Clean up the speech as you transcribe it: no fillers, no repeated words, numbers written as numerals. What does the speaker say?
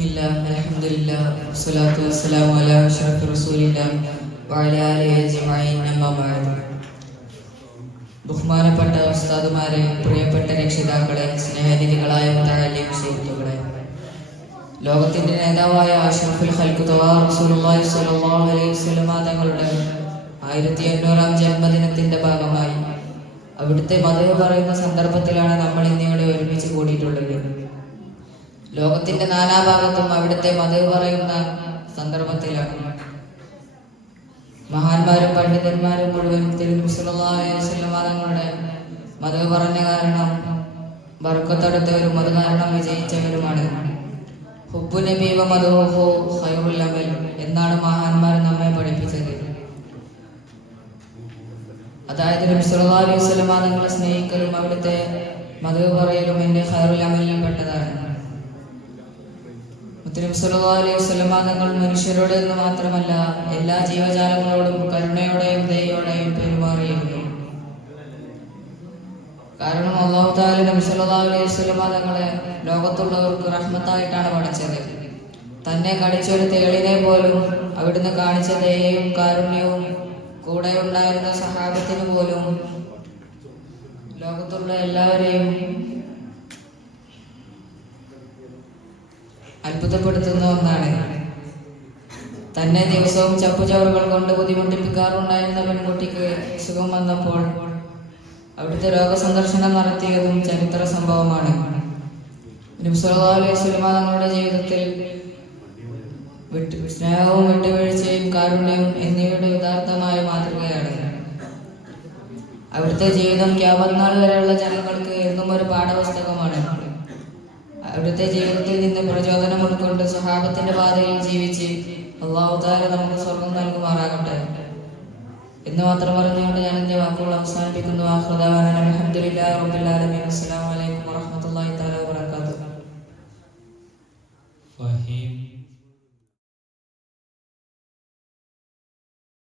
ബിസ്മില്ലാഹ് അൽഹംദുലില്ലാഹ് വസ്സലാത്തു വസ്സലാമു അലാ അഷ്റഫി റസൂലില്ലാഹ് വഅലാ ആലിഹി അജ്മഈൻ അമ്മാ ബഅദ്. ബഹുമാനപ്പെട്ട ഉസ്താദുമാരെ, പ്രിയപ്പെട്ട രക്ഷിതാക്കളെ, സ്നേഹനിധികളായ മുതഅല്ലിം സുഹൃത്തുക്കളെ, ലോകത്തിന്റെ നേതാവായ അഷ്റഫുൽ ഖൽഖ് റസൂലുള്ളാഹി സ്വല്ലല്ലാഹു അലൈഹി വസല്ലം തങ്ങളുടെ 1800-ാം ജന്മദിനത്തിന്റെ ഭാഗമായി അവിടുത്തെ മദഹ് പറയുന്ന സന്ദർഭത്തിലാണ് നമ്മൾ ഇന്നിവിടെ ഒരുമിച്ച് കൂടിയിട്ടുള്ളത്. ലോകത്തിന്റെ നാനാഭാഗത്തും അവിടുത്തെ മദഹ് പറയുന്ന സന്ദർഭത്തിലാണ് മഹാന്മാരും പണ്ഡിതന്മാരും മുഴുവൻ തിരുനബി സല്ലല്ലാഹു അലൈഹി വസല്ലം തങ്ങളുടെ മദഹ് പറഞ്ഞ കാരണം ബർക്കത്തെടുത്തവരും അത് കാരണം വിജയിച്ചവരുമാണ്. ഹുബ്ബു നബി വ മദ്ഹുഹു ഖൈറുൽ അമൽ എന്നാണ് മഹാന്മാർ നമ്മെ പഠിപ്പിച്ചത്. അതായത് നബി സല്ലല്ലാഹു അലൈഹി വസല്ലം തങ്ങളെ സ്നേഹിക്കലും അവിടുത്തെ മദഹ് പറയലും എന്റെ ഖൈറുൽ അമലിൽ പെട്ടതാണ്. നബി സല്ലല്ലാഹു അലൈഹി വസല്ലം തങ്ങൾ മനുഷ്യരോട് എന്ന് മാത്രമല്ല എല്ലാ ജീവജാലങ്ങളോടും കരുണയോടെയും ദയയോടെയും പെരുമാറിയിരുന്നു. കാരണം അല്ലാഹു തആല നബി സല്ലല്ലാഹു അലൈഹി വസല്ലം തങ്ങളെ ലോകത്തുള്ളവർക്ക് റഹ്മത്തായിട്ടാണ് പഠിച്ചത്. തന്നെ കടിച്ചൊരു തേളിനെ പോലും അവിടുന്ന് കാണിച്ച ദയയും കാരുണ്യവും കൂടെ ഉണ്ടായിരുന്ന സഹാബത്തിന് പോലും ലോകത്തുള്ള എല്ലാവരെയും അത്ഭുതപ്പെടുത്തുന്ന ഒന്നാണ്. തന്നെ ദിവസവും ചപ്പുചവറുകൾ കൊണ്ട് ബുദ്ധിമുട്ടിപ്പിക്കാറുണ്ടായിരുന്ന പെൺകുട്ടിക്ക് സുഖം വന്നപ്പോൾ അവിടുത്തെ രോഗസന്ദർശനം നടത്തിയതും ചരിത്ര സംഭവമാണ്. നബി സല്ലല്ലാഹു അലൈഹി വസല്ലം തങ്ങളുടെ ജീവിതത്തിൽ സ്നേഹവും വിട്ടുവീഴ്ചയും കാരുണ്യവും എന്നിവയുടെ യഥാർത്ഥമായ മാതൃകയാണ്. അവിടുത്തെ ജീവിതം ഖിയാമത്ത് നാൾ വരെയുള്ള ജനങ്ങൾക്ക് എന്നും ഒരു പാഠപുസ്തകമാണ്. അവിടുത്തെ ജീവിതത്തിൽ നിന്ന് പ്രചോദനം ഉൾക്കൊണ്ട് സ്വഹാബത്തിന്റെ പാതയിൽ ജീവിച്ച് അല്ലാഹു തആല നമുക്ക് സ്വർഗം നൽകുമാറാകട്ടെ എന്ന് മാത്രം പറഞ്ഞുകൊണ്ട് ഞാൻ എന്റെ വാക്കുകൾ അവസാനിപ്പിക്കുന്നു. അൽഹംദുലില്ലാഹി റബ്ബിൽ ആലമീൻ. അസ്സലാമു അലൈക്കും വറഹ്മത്തുള്ളാഹി തആല വബറകാതുഹു.